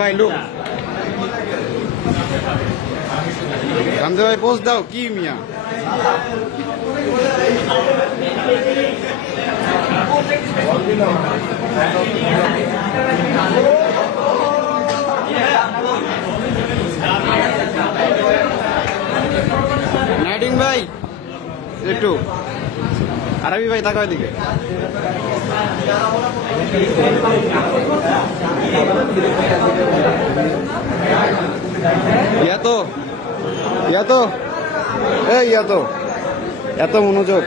ভাই, লুক। গামজা ভাই পোস্ট দাও। কি মিয়া? নাইডিং ভাই, একটু। আরবি ভাই, তাকাও দিকে ইয়াত ইয়াত। এ ইয়াত এত মনোযোগ।